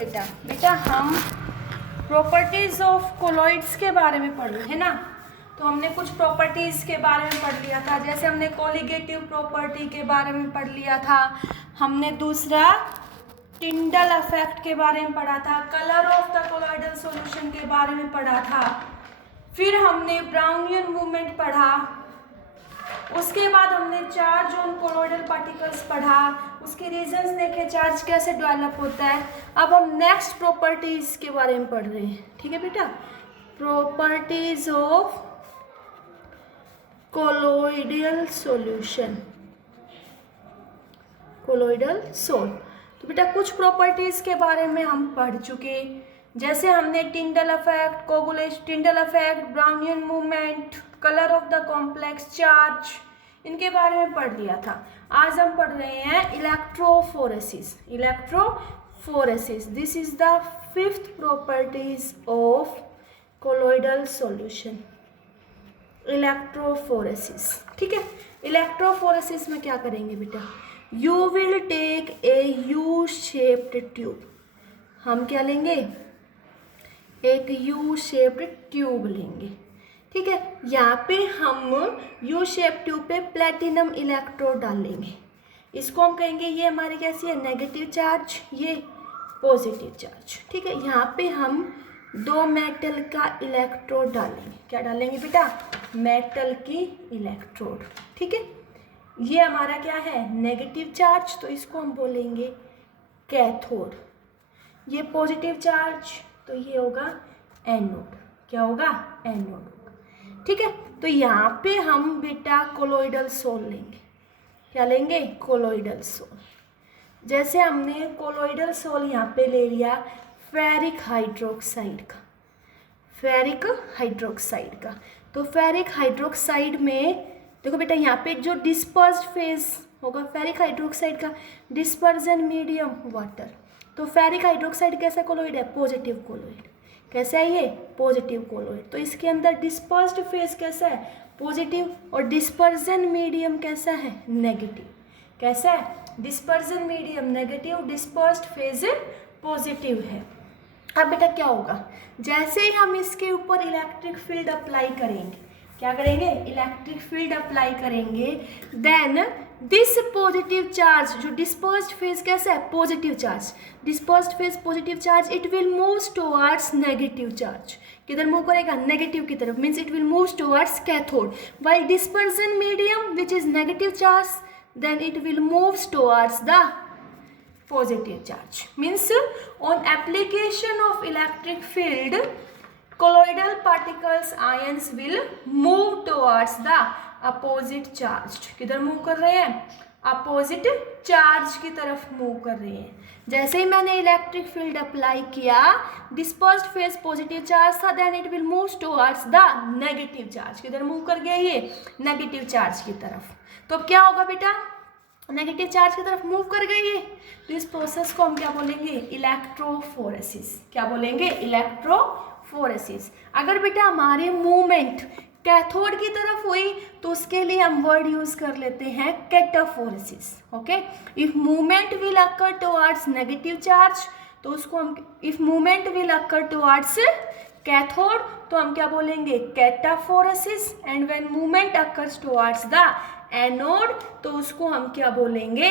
बेटा बेटा हम प्रॉपर्टीज ऑफ कोलॉइड्स के बारे में पढ़ रहे हैं ना। तो हमने कुछ प्रॉपर्टीज के बारे में पढ़ लिया था, जैसे हमने कोलिगेटिव प्रॉपर्टी के बारे में पढ़ लिया था, हमने दूसरा टिंडल इफेक्ट के बारे में पढ़ा था, colour of the colloidal solution के बारे में पढ़ा था, फिर हमने ब्राउनियन मूवमेंट पढ़ा, उसके बाद हमने चार्ज ऑन कोलॉइडल पार्टिकल्स पढ़ा, उसके रीजंस देखे, चार्ज कैसे डेवलप होता है। अब हम नेक्स्ट प्रॉपर्टीज के बारे में पढ़ रहे हैं, ठीक है बेटा। Properties of colloidal solution, colloidal sol. तो बेटा कुछ प्रॉपर्टीज के बारे में हम पढ़ चुके, जैसे हमने Tyndall effect, coagulation, Tyndall effect, Brownian movement, colour of the complex charge, इनके बारे में पढ़ लिया था। आज हम पढ़ रहे हैं electrophoresis. Electrophoresis, this is the fifth properties of colloidal solution, electrophoresis. ठीक है, इलेक्ट्रोफोरेसिस में क्या करेंगे बेटा, you will take a U shaped tube. हम क्या लेंगे, एक यू शेप्ड ट्यूब लेंगे। ठीक है, यहाँ पे हम यू शेप ट्यूब पे प्लेटिनम इलेक्ट्रोड डालेंगे। इसको हम कहेंगे ये हमारी कैसी है, नेगेटिव चार्ज, ये पॉजिटिव चार्ज। ठीक है, यहाँ पे हम दो मेटल का इलेक्ट्रोड डालेंगे। क्या डालेंगे बेटा, मेटल की इलेक्ट्रोड। ठीक है, ये हमारा क्या है, नेगेटिव चार्ज, तो इसको हम बोलेंगे कैथोड। ये पॉजिटिव चार्ज, तो ये होगा एनोड। क्या होगा, एनोड। ठीक है, तो यहाँ पे हम बेटा कोलॉइडल सोल लेंगे। क्या लेंगे, कोलॉइडल सोल। जैसे हमने कोलॉइडल सोल यहाँ पे ले लिया फेरिक हाइड्रोक्साइड का, फेरिक हाइड्रोक्साइड का। तो फेरिक हाइड्रोक्साइड में देखो बेटा, यहाँ पे जो डिस्पर्स्ड फेज होगा फेरिक हाइड्रोक्साइड का, डिस्पर्जन मीडियम वाटर। तो फेरिक हाइड्रोक्साइड कैसा कोलॉइड है, पॉजिटिव कोलॉइड। कैसा है ये, पॉजिटिव कोलॉइड। तो इसके अंदर डिस्पर्स्ड फेज कैसा है, पॉजिटिव, और डिस्पर्जन मीडियम कैसा है, नेगेटिव। कैसा है, dispersion medium negative, dispersed phase positive है। अब बेटा क्या होगा, जैसे ही हम इसके ऊपर इलेक्ट्रिक फील्ड अप्लाई करेंगे, क्या करेंगे, इलेक्ट्रिक फील्ड अप्लाई करेंगे, देन दिस पॉजिटिव चार्ज, जो डिस्पर्स्ड फेज कैसा है, positive charge, dispersed phase positive charge, it will move towards negative charge. किधर मूव करेगा, नेगेटिव की तरफ, means it will move towards cathode. While dispersion medium which is negative charge, then it will move towards the positive charge. Means on application of electric field, colloidal particles ions will move towards the opposite charge. किधर move कर रहे हैं, opposite charge की तरफ move कर रहे हैं। जैसे ही मैंने इलेक्ट्रिक फील्ड अप्लाई किया, डिस्पर्स्ड फेज पॉजिटिव चार्ज था, then it will move towards the negative charge. किधर मूव कर गया, ये नेगेटिव चार्ज की तरफ। तो क्या होगा बेटा, नेगेटिव चार्ज की तरफ मूव कर गई है। तो इस प्रोसेस को हम क्या बोलेंगे, इलेक्ट्रोफोरेसिस। क्या बोलेंगे, इलेक्ट्रोफोरेसिस। अगर बेटा हमारी मूवमेंट कैथोड की तरफ हुई, तो उसके लिए हम वर्ड यूज कर लेते हैं cataphoresis. Okay, if movement will occur towards negative charge, तो उसको हम, if movement will occur towards cathode, तो हम क्या बोलेंगे, cataphoresis. And when movement occurs towards the anode, तो उसको हम क्या बोलेंगे,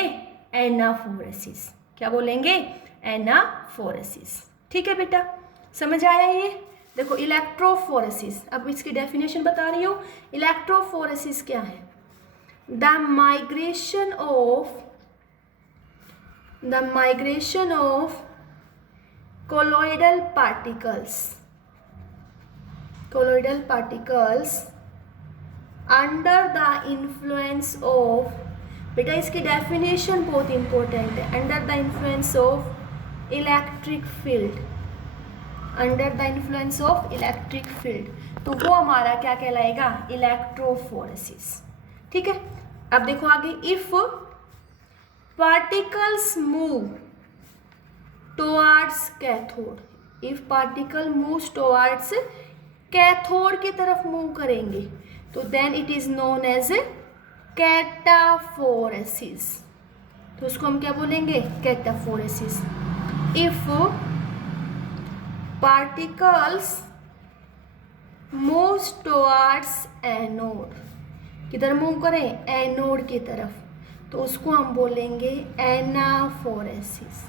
एनाफोरेसिस। क्या बोलेंगे, एनाफोरेसिस। ठीक है बेटा, समझ आया ये। देखो इलेक्ट्रोफोरेसिस, अब इसकी डेफिनेशन बता रही हूँ। इलेक्ट्रोफोरेसिस क्या है, the migration of colloidal particles under the influence of, बेटा इसकी डेफिनेशन बहुत इंपॉर्टेंट है, under the influence of electric field, under the influence of electric field, तो वो हमारा क्या कहलाएगा, इलेक्ट्रोफोरेसिस। ठीक है, अब देखो आगे, if particles move towards cathode, if particle moves towards cathode की तरफ मूव करेंगे, तो then it is known as cataphoresis. तो उसको हम क्या बोलेंगे, cataphoresis. If particles moves towards anode, किधर मूव करें, एनोड की तरफ, तो उसको हम बोलेंगे एनाफोरेसिस,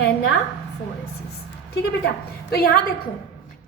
एनाफोरेसिस। ठीक है बेटा, तो यहाँ देखो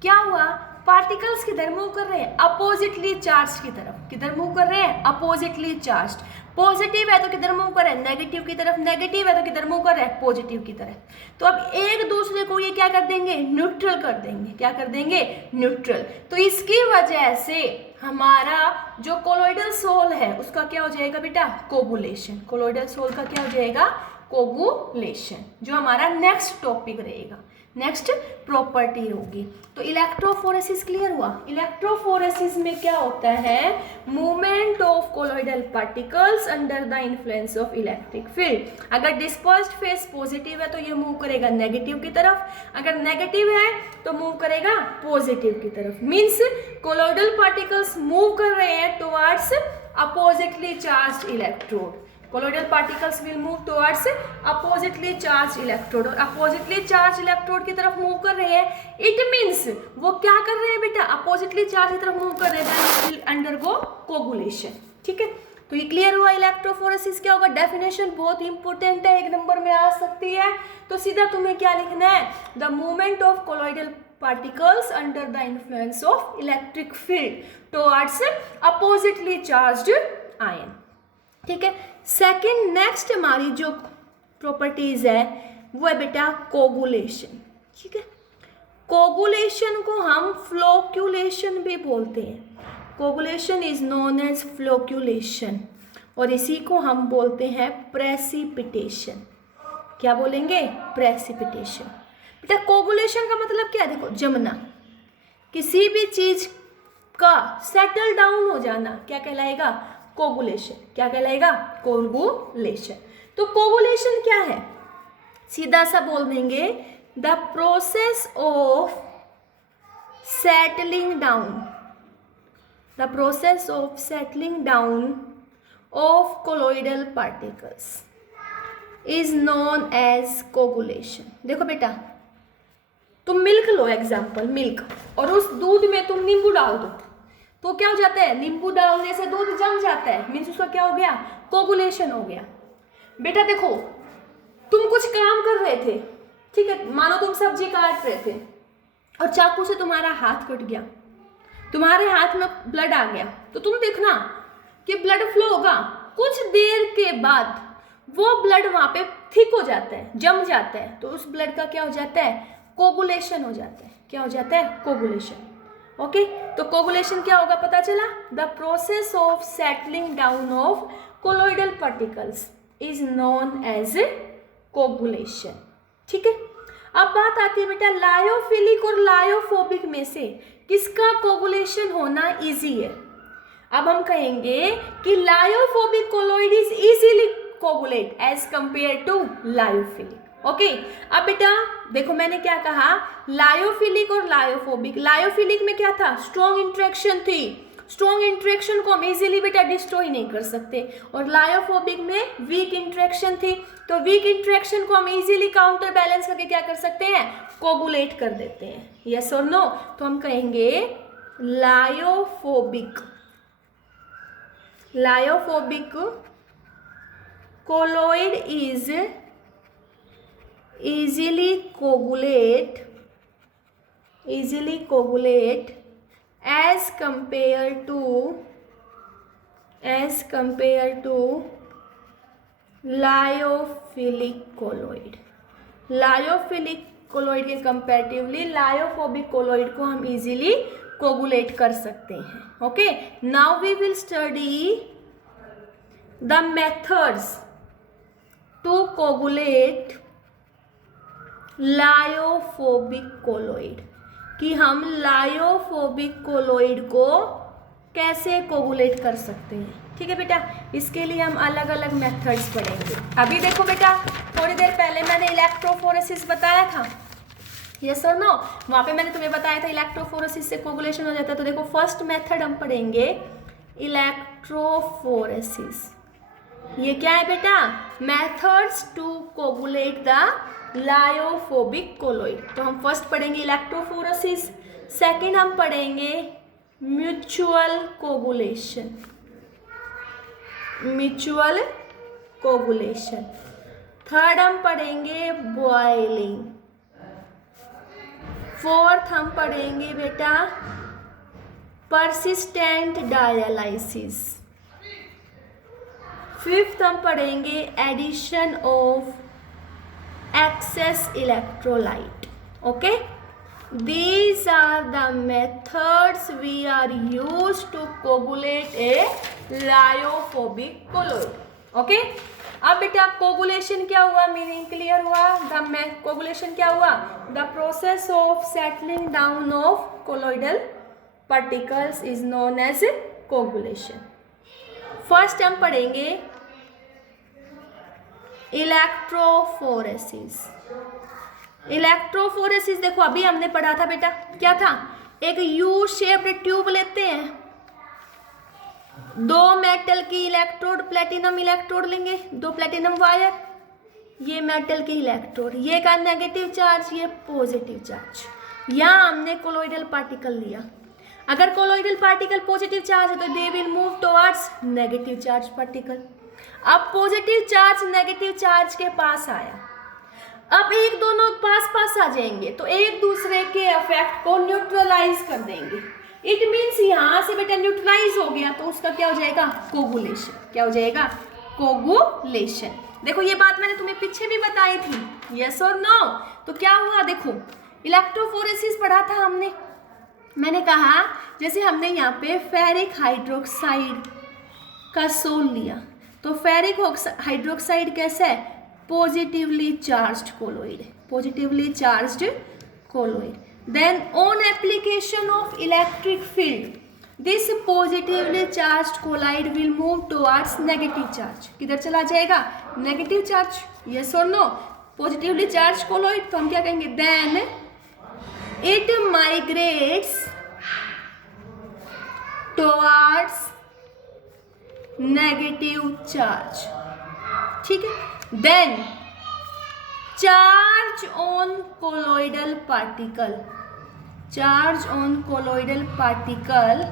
क्या हुआ, पार्टिकल्स किधर मूव कर रहे हैं, अपोजिटली चार्ज की तरफ, किधर मूव कर रहे हैं, अपोजिटली चार्ज। पॉजिटिव है तो किधर मूव कर रहे हैं, नेगेटिव की तरफ, नेगेटिव है तो किधर मूव कर रहे हैं, पॉजिटिव की तरफ। तो अब एक दूसरे को ये क्या कर देंगे, न्यूट्रल कर देंगे, क्या कर देंगे, न्यूट्रल। तो इसकी वजह से हमारा जो कोलोइडल सोल है उसका क्या हो जाएगा बेटा, कोगुलेशन। कोलोइडल सोल का क्या हो जाएगा, कोगुलेशन, जो हमारा नेक्स्ट टॉपिक रहेगा, नेक्स्ट प्रॉपर्टी होगी। तो इलेक्ट्रोफोरेसिस क्लियर हुआ। इलेक्ट्रोफोरेसिस में क्या होता है, movement of colloidal particles under the influence of electric field. अगर डिस्पर्स्ड फेस पॉजिटिव है तो ये मूव करेगा नेगेटिव की तरफ, अगर नेगेटिव है तो मूव करेगा पॉजिटिव की तरफ। मींस कोलोइडल पार्टिकल्स मूव कर रहे हैं towards oppositely charged electrode. Colloidal particles will move towards oppositely charge electrode, और अपोजिटली चार्ज इलेक्ट्रोड की तरफ मूव कर रहे हैं, इट मींस वो क्या कर रहे हैं बेटा, अपोजिटली चार्ज की तरफ मूव कर रहे हैं, विल अंडरगो कोगुलेशन। ठीक है, तो ये क्लियर हुआ। इलेक्ट्रोफोरेसिस क्या होगा, डेफिनेशन बहुत इंपॉर्टेंट है, एक नंबर में आ सकती है। तो सीधा तुम्हें क्या लिखना है, the movement of colloidal particles under the influence of electric field towards oppositely charged ion। ठीक है, सेकंड नेक्स्ट हमारी जो प्रॉपर्टीज है वो है बेटा कोगुलेशन। ठीक है, कोगुलेशन को हम फ्लोक्यूलेशन भी बोलते हैं। Coagulation is known as flocculation, और इसी को हम बोलते हैं प्रेसिपिटेशन। क्या बोलेंगे, प्रेसिपिटेशन। बेटा कोगुलेशन का मतलब क्या है, देखो जमना, किसी भी चीज का सेटल डाउन हो जाना क्या कहलाएगा, कोगुलेशन। क्या कहलाएगा, कोगुलेशन। तो कोगुलेशन क्या है, सीधा सा बोल देंगे, the process of settling down, the process of settling down of colloidal particles is known as coagulation. देखो बेटा, तुम मिल्क लो, एग्जाम्पल मिल्क, और उस दूध में तुम नींबू डाल दो तो क्या हो जाता है, नींबू डालने से दूध जम जाता है, मीन्स उसका क्या हो गया, कोगुलेशन हो गया। बेटा देखो, तुम कुछ काम कर रहे थे, ठीक है, मानो तुम सब्जी काट रहे थे और चाकू से तुम्हारा हाथ कट गया, तुम्हारे हाथ में ब्लड आ गया, तो तुम देखना कि ब्लड फ्लो होगा, कुछ देर के बाद वो ब्लड वहां पे थिक हो जाता है, जम जाता है, तो उस ब्लड का क्या हो जाता है, कोगुलेशन हो जाता है। क्या हो जाता है, कोगुलेशन। ओके, तो कोगुलेशन क्या होगा पता चला, the process of settling down of colloidal particles is known as coagulation. ठीक है, अब बात आती है बेटा लायोफिलिक और लायोफोबिक में से किसका कोगुलेशन होना इजी है। अब हम कहेंगे कि lyophobic colloid is easily coagulate as compare to lyophilic. Okay, अब बेटा देखो मैंने क्या कहा, लायोफिलिक और लायोफोबिक। लायोफिलिक में क्या था, स्ट्रॉन्ग इंट्रैक्शन थी, स्ट्रॉन्ग इंट्रैक्शन को हम इजीली बेटा डिस्ट्रॉय नहीं कर सकते, और लायोफोबिक में वीक इंट्रैक्शन थी, तो वीक इंट्रैक्शन को हम इजीली काउंटर बैलेंस करके क्या कर सकते हैं, कोगुलेट कर देते हैं। यस और नो, तो हम कहेंगे lyophobic, lyophobic colloid is easily coagulate as compared to lyophilic colloid. Lyophilic colloid के कंपैरेटिवली लायोफोबिक कोलोइड को हम इजीली कोगुलेट कर सकते हैं। Okay, now we will study the methods to coagulate lyophobic colloid, कि हम लायोफोबिक कोलोइड को कैसे कोगुलेट कर सकते हैं। ठीक है बेटा, इसके लिए हम अलग अलग मेथड्स पढ़ेंगे। अभी देखो बेटा, थोड़ी देर पहले मैंने इलेक्ट्रोफोरेसिस बताया था, यस और नो, वहाँ पे मैंने तुम्हें बताया था इलेक्ट्रोफोरेसिस से कोगुलेशन हो जाता है। तो देखो फर्स्ट मेथड हम पढ़ेंगे इलेक्ट्रोफोरेसिस। ये क्या है बेटा, methods to coagulate the lyophobic colloid. तो हम फर्स्ट पढ़ेंगे इलेक्ट्रोफोरेसिस, सेकंड हम पढ़ेंगे mutual coagulation, mutual coagulation, third हम पढ़ेंगे बॉइलिंग, फोर्थ हम पढ़ेंगे बेटा परसिस्टेंट डायलाइसिस, फिफ्थ हम पढ़ेंगे addition of excess electrolyte. Okay, these are the methods we are used to coagulate a lyophobic colloid. Okay, अब बेटा कोगुलेशन क्या हुआ, मीनिंग क्लियर हुआ। द कोगुलेशन क्या हुआ, the process of settling down of colloidal particles is known as coagulation. First हम पढ़ेंगे electrophoresis. Electrophoresis देखो अभी हमने पढ़ा था बेटा, क्या था, एक यू शेप्ड ट्यूब लेते हैं, दो मेटल की इलेक्ट्रोड, प्लेटिनम इलेक्ट्रोड लेंगे, दो प्लेटिनम वायर, ये मेटल के इलेक्ट्रोड, ये का नेगेटिव चार्ज, ये पॉजिटिव चार्ज। यहाँ हमने कोलोइडल पार्टिकल लिया, अगर कोलोइडल पार्टिकल पॉजिटिव चार्ज है तो they will move towards negative charge particle. अब पॉजिटिव चार्ज नेगेटिव चार्ज के पास आया, अब एक दोनों पास आ जाएंगे तो एक दूसरे के इफेक्ट को न्यूट्रलाइज कर देंगे। इट मीन्स यहाँ से बेटा न्यूट्रलाइज हो गया तो उसका क्या हो जाएगा, कोगुलेशन। क्या हो जाएगा, कोगुलेशन। देखो ये बात मैंने तुम्हें पीछे भी बताई थी, यस और नो। तो क्या हुआ, देखो इलेक्ट्रोफोरेसिस पढ़ा था हमने, मैंने कहा जैसे हमने यहाँ पे फेरिक हाइड्रोक्साइड का सोल लिया, तो फेरिक हाइड्रोक्साइड कैसा है, positively charged colloid, positively charged colloid. Then on application of electric field, this positively charged colloid will move towards negative charge. किधर चला जाएगा, negative charge, yes or no। Positively charge colloid तो हम क्या कहेंगे, then it migrates towards negative charge, ठीक है। then charge on colloidal particle, charge on colloidal particle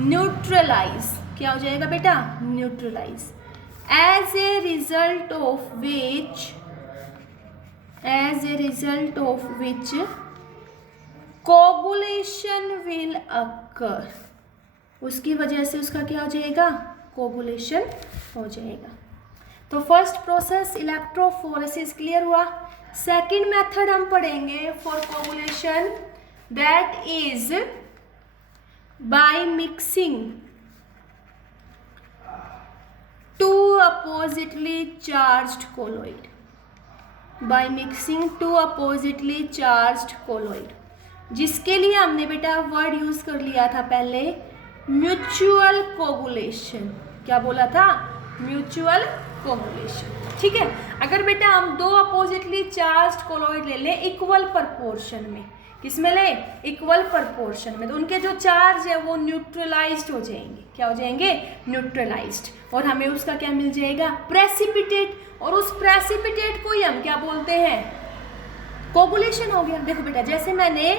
neutralize, क्या हो जाएगा बेटा, neutralize. As a result of which coagulation will occur, उसकी वजह से उसका क्या हो जाएगा, कोगुलेशन हो जाएगा। तो फर्स्ट प्रोसेस इलेक्ट्रोफोरेसिस क्लियर हुआ। सेकंड मेथड हम पढ़ेंगे for coagulation, that is by mixing two oppositely charged colloid, by mixing two oppositely charged colloid, जिसके लिए हमने बेटा वर्ड यूज कर लिया था पहले, म्यूचुअल कोगुलेशन। क्या बोला था, म्यूचुअल कोगुलेशन, ठीक है। अगर बेटा हम दो अपोजिटली चार्ज्ड कोलोइड ले लें इक्वल प्रोपोर्शन में, किसमें ले, इक्वल प्रोपोर्शन में, तो उनके जो चार्ज है वो न्यूट्रलाइज्ड हो जाएंगे। क्या हो जाएंगे, न्यूट्रलाइज्ड, और हमें उसका क्या मिल जाएगा, प्रेसिपिटेट, और उस प्रेसिपिटेट को ही हम क्या बोलते हैं, कोगुलेशन हो गया। देखो बेटा जैसे मैंने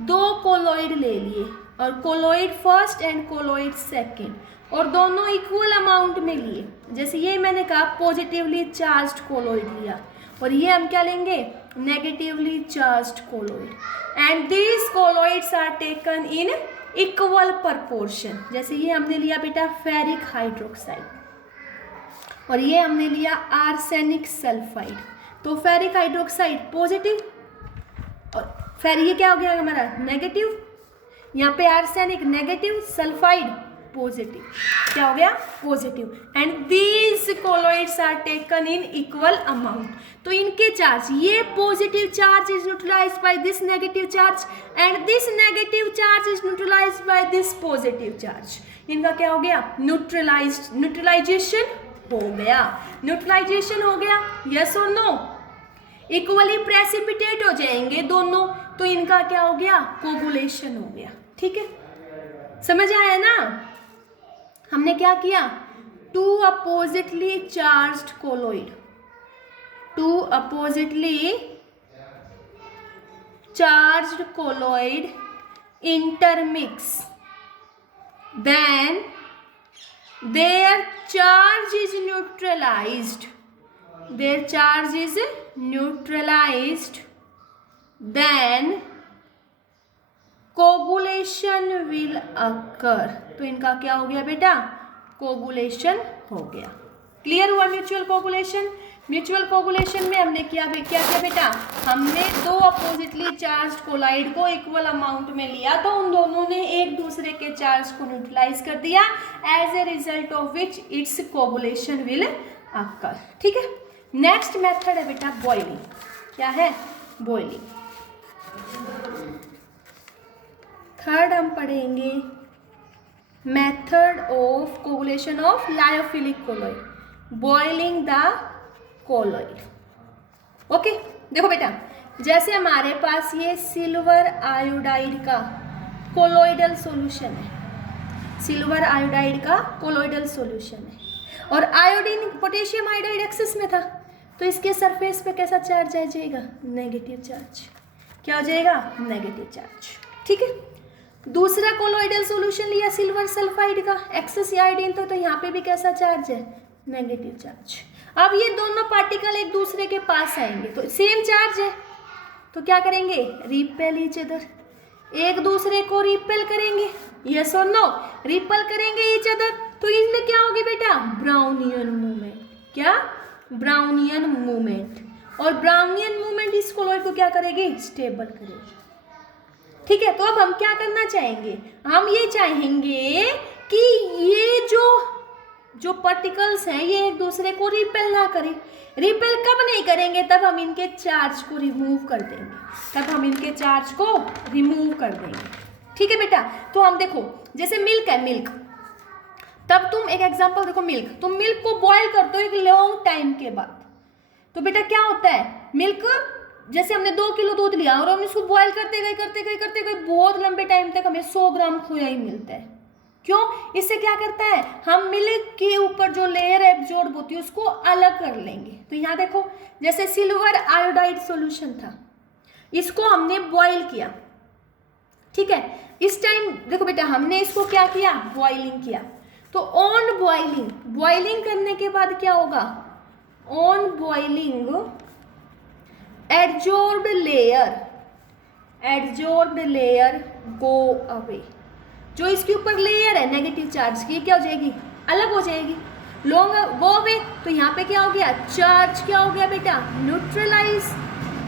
दो कोलोइड ले लिए, और colloid first and colloid second, और दोनों इक्वल अमाउंट में लिए, जैसे ये मैंने कहा पॉजिटिवली चार्ज्ड कोलोइड लिया, और ये हम क्या लेंगे, negatively charged colloid, and these colloids are taken in equal proportion. जैसे ये हमने लिया बेटा फेरिक हाइड्रोक्साइड, और ये हमने लिया आर्सेनिक सल्फाइड, तो फेरिक हाइड्रोक्साइड पॉजिटिव, और फिर ये क्या हो गया हमारा, नेगेटिव, यहाँ पे आर्सेनिक नेगेटिव, सल्फाइड पॉजिटिव, क्या हो गया, positive, and these colloids are taken in equal amount. तो इनके चार्ज, ये positive charge is neutralized by this negative charge, and this negative charge is neutralized by this positive charge. इनका क्या हो गया, न्यूट्रलाइज्ड, न्यूट्रलाइजेशन हो गया, न्यूट्रलाइजेशन हो गया, यस और नो। इक्वली प्रेसिपिटेट हो जाएंगे दोनों, तो इनका क्या हो गया, कोगुलेशन हो गया, ठीक है। समझ आया ना, हमने क्या किया, two oppositely charged colloid, two oppositely charged colloid intermix, then their charge is neutralized. Their charge is neutralized. Then coagulation will अकर. तो इनका क्या हो गया बेटा? कोगुलेशन हो गया. क्लियर हुआ म्यूचुअल कोगुलेशन? म्यूचुअल कोगुलेशन में हमने क्या किया बेटा? हमने दो अपोजिटली चार्ज कोलाइड को इक्वल अमाउंट में लिया, तो उन दोनों ने एक दूसरे के चार्ज को न्यूट्रलाइज कर दिया, as a result of which its coagulation will occur. ठीक है. नेक्स्ट मेथड है बेटा बॉइलिंग. क्या है? बॉइलिंग. थर्ड हम पढ़ेंगे method of coagulation of lyophilic colloid, boiling the colloid. Okay. देखो बेटा, जैसे हमारे पास ये सिल्वर आयोडाइड का कोलॉइडल सॉल्यूशन है, सिल्वर आयोडाइड का कोलॉइडल सॉल्यूशन है, और आयोडीन पोटेशियम आयोडाइड एक्सेस में था, तो इसके सरफेस पे कैसा चार्ज आ जाएगा? Negative charge. क्या हो जाएगा? Negative charge. ठीक है. दूसरा कोलॉइडल सॉल्यूशन लिया सिल्वर सल्फाइड का, एक्सेस आयोडीन, तो यहाँ पे भी कैसा चार्ज है? Negative charge. अब ये दोनों पार्टिकल एक दूसरे के पास आएंगे, तो सेम चार्ज है, तो क्या करेंगे? Repel each other. एक दूसरे को रिपेल करेंगे. यस और नो? रिपेल करेंगे ईच अदर, तो इसमें क्या होगी बेटा? Brownian movement. क्या? Brownian movement. और ब्राउनियन मूवमेंट इस कोलॉइड को क्या करेगी? स्टेबल करेगी. ठीक है. तो अब हम क्या करना चाहेंगे? हम ये चाहेंगे कि ये जो पार्टिकल्स हैं ये एक दूसरे को रिपेल ना करें. रिपेल कब नहीं करेंगे? तब हम इनके चार्ज को रिमूव कर देंगे. तब हम इनके चार्ज को रिमूव कर देंगे. ठीक है बेटा. तो हम देखो, जैसे मिल्क है, मिल्क, तब तुम एक एग्जांपल देखो, मिल्क, तुम मिल्क को बॉयल करते हो एक लॉन्ग टाइम के बाद, तो बेटा क्या होता है? मिल्क, जैसे हमने 2 किलो दूध लिया और हम इसको बॉयल करते गए बहुत लंबे टाइम तक हमें 100 ग्राम खोया ही मिलता है. क्यों? इससे क्या करता है? हम मिल्क के ऊपर जो लेयर एब्जॉर्ब होती है उसको अलग कर लेंगे. तो यहाँ देखो, जैसे सिल्वर आयोडाइड सॉल्यूशन था, इसको हमने बॉयल किया. ठीक है. इस टाइम देखो बेटा, हमने इसको क्या किया? बॉइलिंग किया. तो ऑन बॉइलिंग, बॉइलिंग करने के बाद क्या होगा? On boiling adsorbed layer go away. जो इसके ऊपर लेयर है नेगेटिव चार्ज की, क्या हो जाएगी? अलग हो जाएगी. लॉन्ग गो अवे, तो यहाँ पे क्या हो गया? चार्ज क्या हो गया बेटा? Neutralize.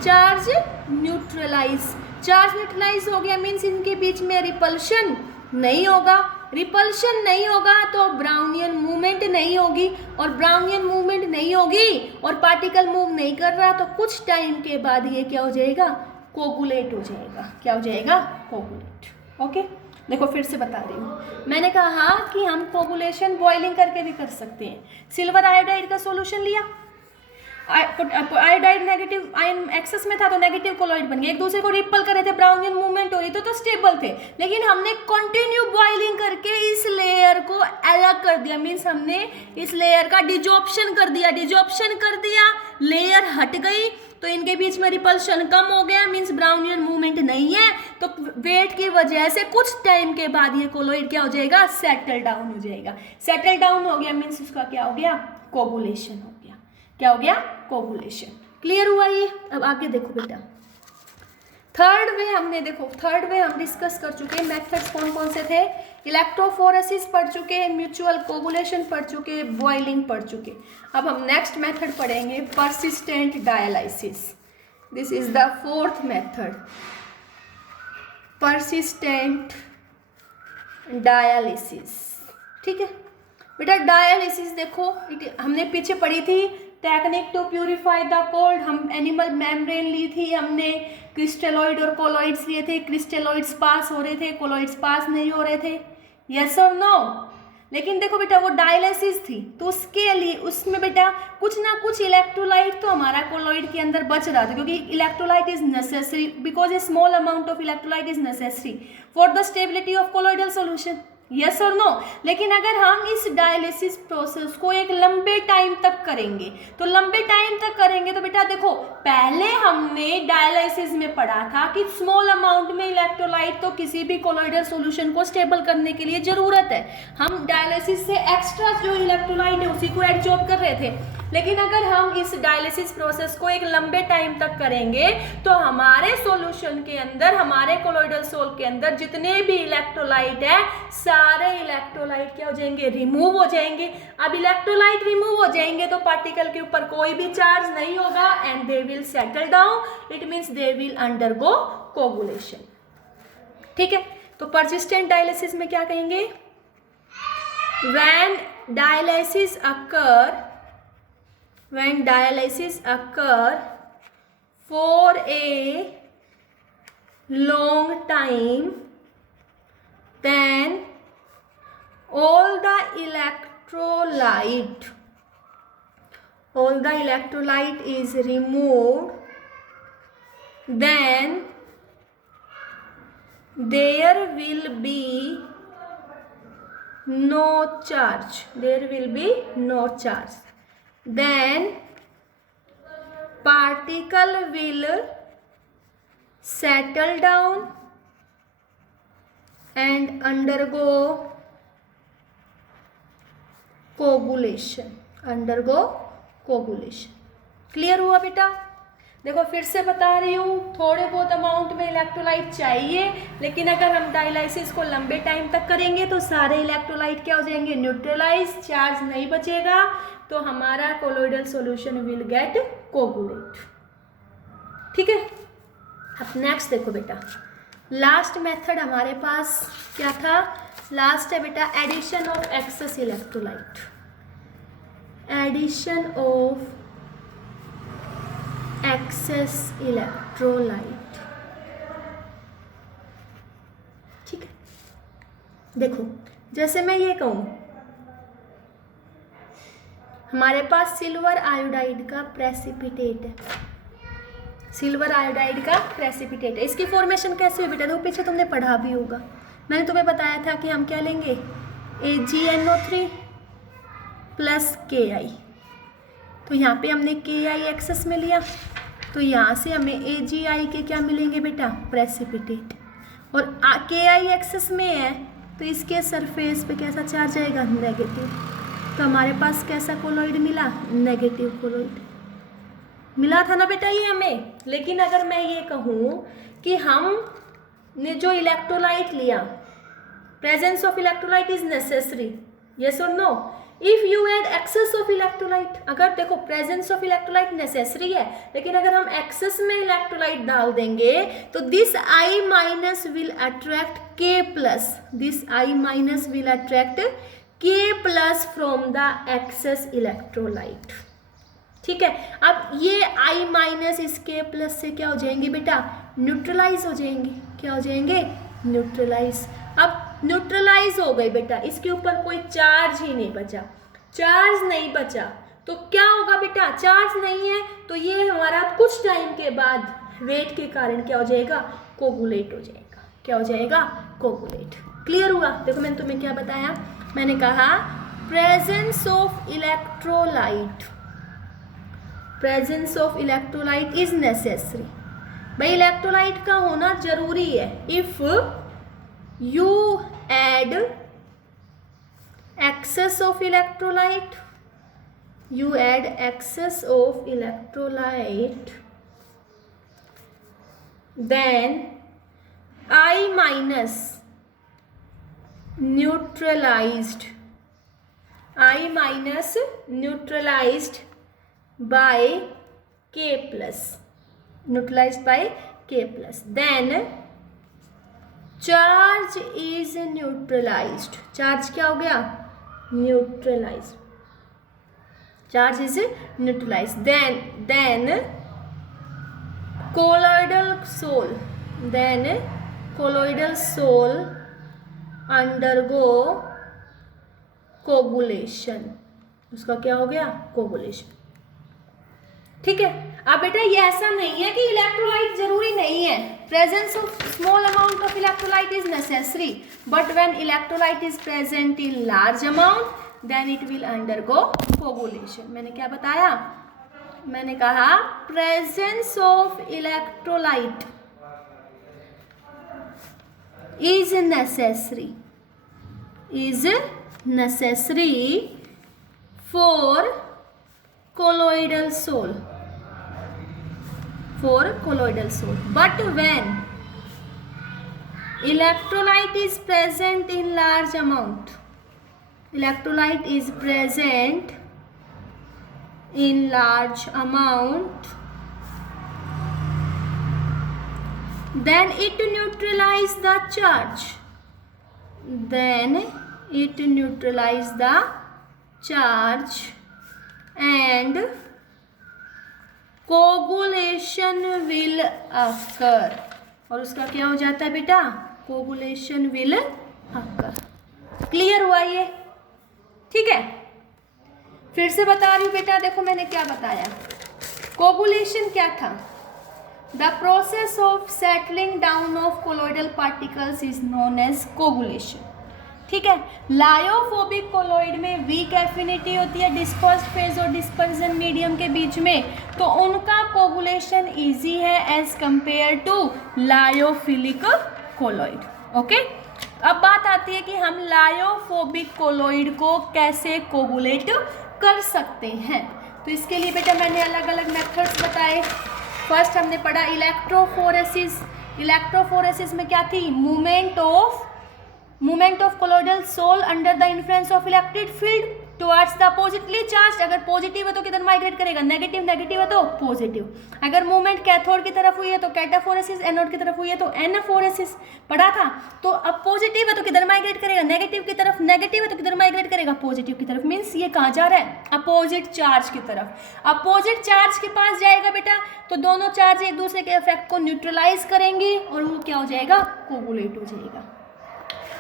Charge neutralize. Charge neutralize हो गया, मीन्स इनके बीच में रिपल्शन नहीं होगा. रिपल्शन नहीं होगा तो ब्राउनियन मूवमेंट नहीं होगी, और ब्राउनियन मूवमेंट नहीं होगी और पार्टिकल मूव नहीं कर रहा, तो कुछ टाइम के बाद ये क्या हो जाएगा? कोगुलेट हो जाएगा. क्या हो जाएगा? कोगुलेट. ओके. देखो फिर से बता रही हूँ, मैंने कहा कि हम कोगुलेशन बॉइलिंग करके भी कर सकते हैं. सिल्वर आयोडाइड का सॉल्यूशन लिया, आयोडाइड नेगेटिव आयन एक्सेस में था, तो नेगेटिव कोलॉइड बन गया. एक दूसरे को रिपल कर रहे थे, ब्राउनियन मूवमेंट हो रही तो स्टेबल थे, लेकिन हमने कंटिन्यू बॉइलिंग करके इस लेयर को अलग कर दिया. मीन्स हमने इस लेयर का डिजॉर्प्शन कर दिया, लेयर हट गई, तो इनके बीच में रिपल्शन कम हो गया, मीन्स ब्राउनियन मूवमेंट नहीं है. तो वेट की वजह से कुछ टाइम के बाद ये कोलॉइड क्या हो जाएगा? सेटल डाउन हो जाएगा. सेटल डाउन हो गया मीन्स उसका क्या हो गया? कोगुलेशन हो गया. क्या हो गया? कोगुलेशन. क्लियर हुआ ये? अब आगे देखो बेटा, थर्ड वे हम डिस्कस कर चुके हैं. मेथड्स कौन कौन से थे? इलेक्ट्रोफोरेसिस पढ़ चुके, म्यूचुअल कोगुलेशन पढ़ चुके, बॉइलिंग पढ़ चुके. अब हम नेक्स्ट मेथड पढ़ेंगे persistent dialysis. This is the fourth method, persistent dialysis. ठीक है बेटा. डायलिसिस देखो, हमने पीछे पढ़ी थी technique to purify the colloid. हम एनिमल मेम्ब्रेन ली थी, हमने क्रिस्टेलॉइड और कोलॉइड्स लिए थे. क्रिस्टेलॉइड्स पास हो रहे थे, कोलॉइड्स पास नहीं हो रहे थे. यस और नो? लेकिन देखो बेटा, वो डायलिसिस थी, तो उसके लिए उसमें बेटा कुछ ना कुछ इलेक्ट्रोलाइट तो हमारा कोलॉइड के अंदर बच रहा था, क्योंकि electrolyte is necessary, because A small amount of electrolyte is necessary for the stability of colloidal solution. Yes और नो। लेकिन अगर हम इस डायलिसिस प्रोसेस को एक लंबे टाइम तक करेंगे, तो लंबे टाइम तक करेंगे तो बेटा देखो, पहले हमने डायलिसिस में पढ़ा था कि स्मॉल अमाउंट में इलेक्ट्रोलाइट तो किसी भी कोलॉइडल सॉल्यूशन को स्टेबल करने के लिए जरूरत है। हम डायलिसिस से एक्स्ट्रा जो इलेक्ट्रोलाइट है उसी को एब्जॉर्ब कर रहे थे। लेकिन अगर हम इस डायलिसिस प्रोसेस को एक लंबे टाइम तक करेंगे तो हमारे सॉल्यूशन के अंदर, हमारे कोलॉइडल सोल के अंदर जितने भी इलेक्ट्रोलाइट है, सारे इलेक्ट्रोलाइट क्या हो जाएंगे, रिमूव हो जाएंगे। अब इलेक्ट्रोलाइट रिमूव हो जाएंगे तो पार्टिकल के ऊपर कोई भी चार्ज नहीं होगा and they will settle down, it means they will undergo coagulation. ठीक है, तो परसिस्टेंट डायलिसिस में क्या कहेंगे, when dialysis occur for a long time, then all the electrolyte is removed, then there will be no charge, then particle will settle down and undergo coagulation, clear हुआ बेटा। देखो फिर से बता रही हूँ, थोड़े बहुत अमाउंट में इलेक्ट्रोलाइट चाहिए, लेकिन अगर हम डायलिसिस को लंबे टाइम तक करेंगे तो सारे इलेक्ट्रोलाइट क्या हो जाएंगे, न्यूट्रलाइज, चार्ज नहीं बचेगा, तो हमारा colloidal solution will get coagulate. ठीक है, अब नेक्स्ट देखो बेटा, लास्ट मेथड हमारे पास क्या था, लास्ट है बेटा addition of excess electrolyte, addition of excess electrolyte. ठीक है, देखो जैसे मैं ये कहूं, हमारे पास सिल्वर आयोडाइड का प्रेसिपिटेट है, सिल्वर आयोडाइड का प्रेसिपिटेट है। इसकी फॉर्मेशन कैसे हुई बेटा, देखो पीछे तुमने पढ़ा भी होगा, मैंने तुम्हें बताया था कि हम क्या लेंगे, AgNO3 प्लस Ki, तो यहाँ पे हमने Ki एक्सेस में लिया, तो यहाँ से हमें AgI के क्या मिलेंगे बेटा, प्रेसिपिटेट, और Ki एक्सेस में है तो इसके सरफेस पे कैसा चार्ज आएगा, नेगेटिव, तो हमारे पास कैसा कोलॉइड मिला, नेगेटिव कोलॉइड मिला था ना बेटा ये हमें। लेकिन अगर मैं ये कहूँ कि हमने जो इलेक्ट्रोलाइट लिया, presence of electrolyte is necessary, yes और no, if you add excess of electrolyte, अगर देखो प्रेजेंस ऑफ इलेक्ट्रोलाइट नेसेसरी है, लेकिन अगर हम एक्सेस में इलेक्ट्रोलाइट डाल देंगे तो this I minus will attract K plus, this I minus will attract K plus from the excess electrolyte. ठीक है, अब ये I माइनस इस K प्लस से क्या हो जाएंगे बेटा, न्यूट्रलाइज हो जाएंगे, क्या हो जाएंगे, न्यूट्रलाइज। अब न्यूट्रलाइज हो गई बेटा, इसके ऊपर कोई चार्ज ही नहीं बचा, चार्ज नहीं बचा तो क्या होगा बेटा, चार्ज नहीं है तो ये हमारा कुछ टाइम के बाद वेट के कारण क्या हो जाएगा, कोगुलेट हो जाएगा, क्या हो जाएगा, कोगुलेट। क्लियर हुआ। देखो मैंने तुम्हें क्या बताया, मैंने कहा presence of electrolyte is necessary, भाई इलेक्ट्रोलाइट का होना जरूरी है। If you add excess of electrolyte, then I minus neutralized by K plus, then charge is neutralized, charge क्या हो गया, neutralized, charge is neutralized, then colloidal sol undergo coagulation, उसका क्या हो गया, कोगुलेशन। ठीक है, अब बेटा ये ऐसा नहीं है कि इलेक्ट्रोलाइट जरूरी नहीं है, presence of small amount of electrolyte is necessary, but when electrolyte is present in large amount then it will undergo coagulation. मैंने क्या बताया, मैंने कहा presence of electrolyte is necessary for colloidal soul, but when electrolyte is present in large amount, then it neutralize the charge, and coagulation will occur, और उसका क्या हो जाता है बेटा, coagulation will occur। क्लियर हुआ ये? ठीक है, फिर से बता रही हूँ बेटा, देखो मैंने क्या बताया। कोगुलेशन क्या था? The process of settling down of colloidal particles is known as coagulation। ठीक है, लायोफोबिक कोलॉइड में वीक एफिनिटी होती है डिस्पर्स्ड फेज और डिस्पर्जन मीडियम के बीच में, तो उनका कोगुलेशन इजी है as compare to lyophilic colloid. Okay, अब बात आती है कि हम लायोफोबिक कोलॉइड को कैसे कोगुलेट कर सकते हैं। तो इसके लिए बेटा मैंने अलग अलग मेथड्स बताए। फर्स्ट हमने पढ़ा इलेक्ट्रोफोरेसिस। इलेक्ट्रोफोरेसिस में क्या थी, movement of colloidal sol under the influence of electric field towards the positively charged. अगर पॉजिटिव है तो किधर माइग्रेट करेगा, नेगेटिव है तो पॉजिटिव। अगर मूवमेंट कैथोड की तरफ हुई है तो कैटाफोरेसिस, एनोड की तरफ हुई है तो एनाफोरेसिस पढ़ा था। तो अब पॉजिटिव है तो किधर माइग्रेट करेगा, नेगेटिव की तरफ, नेगेटिव है तो किधर माइग्रेट करेगा, पॉजिटिव की तरफ। मीन्स ये कहाँ जा रहा है, अपोजिट चार्ज की तरफ। अपोजिट चार्ज के पास जाएगा बेटा तो दोनों चार्ज एक दूसरे के इफेक्ट को न्यूट्रलाइज करेंगे और वो क्या हो जाएगा, कोगुलेट हो जाएगा।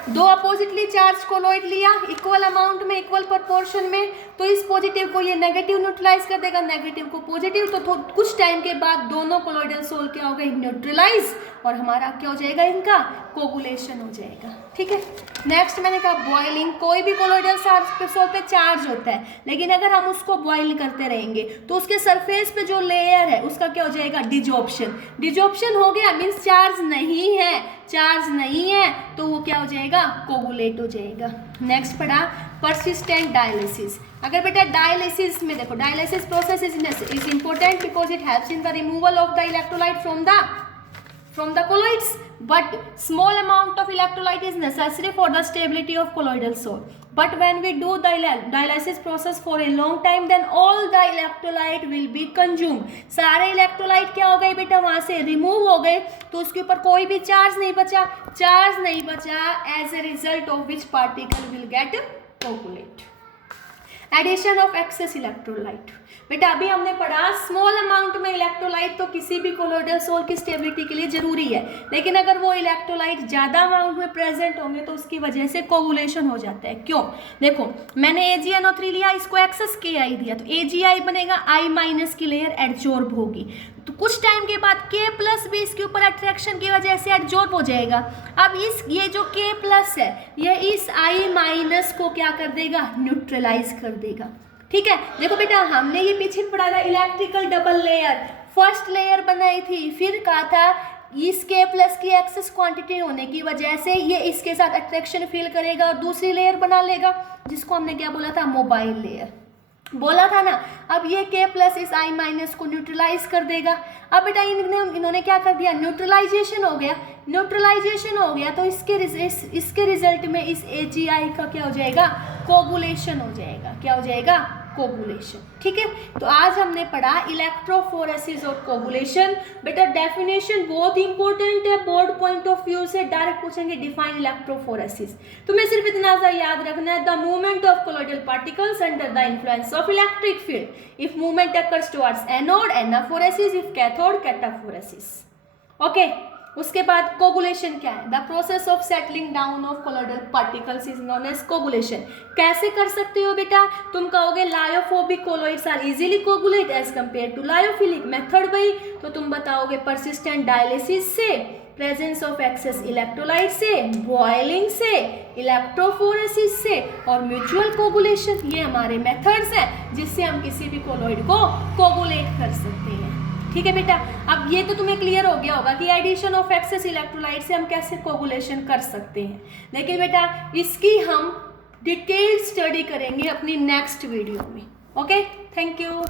दो अपोजिटली चार्ज कोलॉइड लिया इक्वल अमाउंट में, इक्वल प्रोपोर्शन में, तो इस पॉजिटिव को ये नेगेटिव न्यूट्रलाइज कर देगा, नेगेटिव को पॉजिटिव। तो कुछ टाइम के बाद दोनों कोलॉइडल सोल क्या हो गए, न्यूट्रलाइज, और हमारा क्या हो जाएगा, इनका कोगुलेशन हो जाएगा। ठीक है, नेक्स्ट मैंने कहा बॉइलिंग। कोई भी कोलॉइडल सोल पे चार्ज होता है, लेकिन अगर हम उसको बॉइल करते रहेंगे तो उसके सरफेस पे जो लेयर है उसका क्या हो जाएगा, डिजॉर्प्शन। डिजॉर्प्शन हो गया मीन्स चार्ज नहीं है तो वो क्या हो जाएगा, कोगुलेट हो जाएगा। नेक्स्ट पढ़ा परसिस्टेंट डायलिसिस। अगर बेटा डायलिसिस में देखो, dialysis process is important because it helps in the removal of the electrolyte from the colloids, but small amount of electrolyte is necessary for the stability of colloidal soul. But when we do the dialysis process for a long time, then all the electrolyte will be consumed. सारे electrolyte क्या हो गए बेटा, वहां से remove हो गए, तो उसके ऊपर कोई भी चार्ज नहीं बचा, as a result of which particle will get coagulate. Addition of excess electrolyte. बेटा अभी हमने पढ़ा स्मॉल अमाउंट में इलेक्ट्रोलाइट तो किसी भी कोलॉइडल सोल की स्टेबिलिटी के लिए जरूरी है, लेकिन अगर वो इलेक्ट्रोलाइट ज़्यादा अमाउंट में प्रेजेंट होंगे तो उसकी वजह से कोगुलेशन हो जाता है। क्यों, देखो मैंने AgNO3 लिया, इसको एक्सेस KI दिया, तो AgI बनेगा, I- की लेयर एडजॉर्ब होगी, तो कुछ टाइम के बाद K+ भी इसके ऊपर अट्रैक्शन की वजह से एडजॉर्ब हो जाएगा। अब ये जो K+ है ये इस I- को क्या कर देगा, न्यूट्रलाइज कर देगा। ठीक है, देखो बेटा हमने ये पीछे पढ़ा था electrical double layer. First layer बनाई थी, फिर कहा था इस K+ की एक्सेस क्वांटिटी होने की वजह से ये इसके साथ अट्रैक्शन फील करेगा और दूसरी लेयर बना लेगा, जिसको हमने क्या बोला था, मोबाइल लेयर बोला था ना। अब ये K+ इस I- को न्यूट्रलाइज कर देगा। अब बेटा इन्होंने क्या कर दिया, न्यूट्रलाइजेशन हो गया, तो इसके रिजल्ट में इस AgI का क्या हो जाएगा, कोगुलेशन हो जाएगा। क्या हो जाएगा, कोगुलेशन। ठीक है, तो आज हमने पढ़ा इलेक्ट्रोफोरेसिस और कोगुलेशन। बेटा डेफिनेशन बहुत इंपॉर्टेंट है, बोर्ड पॉइंट ऑफ व्यू से डायरेक्ट पूछेंगे डिफाइन इलेक्ट्रोफोरेसिस। तुम्हें सिर्फ इतना सा याद रखना है, the movement of colloidal particles under the influence of electric field. If movement occurs towards anode, anaphoresis, if cathode, cataphoresis. Okay, उसके बाद कोगुलेशन क्या है? The process of settling down of colloidal particles is known as coagulation. कैसे कर सकते हो बेटा? तुम कहोगे lyophobic colloids are easily coagulate as compare to lyophilic. Method वही, तो तुम बताओगे परसिस्टेंट डायलिसिस से, प्रेजेंस ऑफ एक्सेस इलेक्ट्रोलाइट से, बॉइलिंग से, इलेक्ट्रोफोरेसिस से और म्यूचुअल कोगुलेशन। ये हमारे मेथड्स हैं जिससे हम किसी भी कोलोइड को कोगुलेट कर सकते हैं। ठीक है बेटा, अब ये तो तुम्हें क्लियर हो गया होगा कि एडिशन ऑफ एक्सेस इलेक्ट्रोलाइट से हम कैसे कोगुलेशन कर सकते हैं। लेकिन बेटा इसकी हम डिटेल स्टडी करेंगे अपनी नेक्स्ट वीडियो में। Okay, thank you.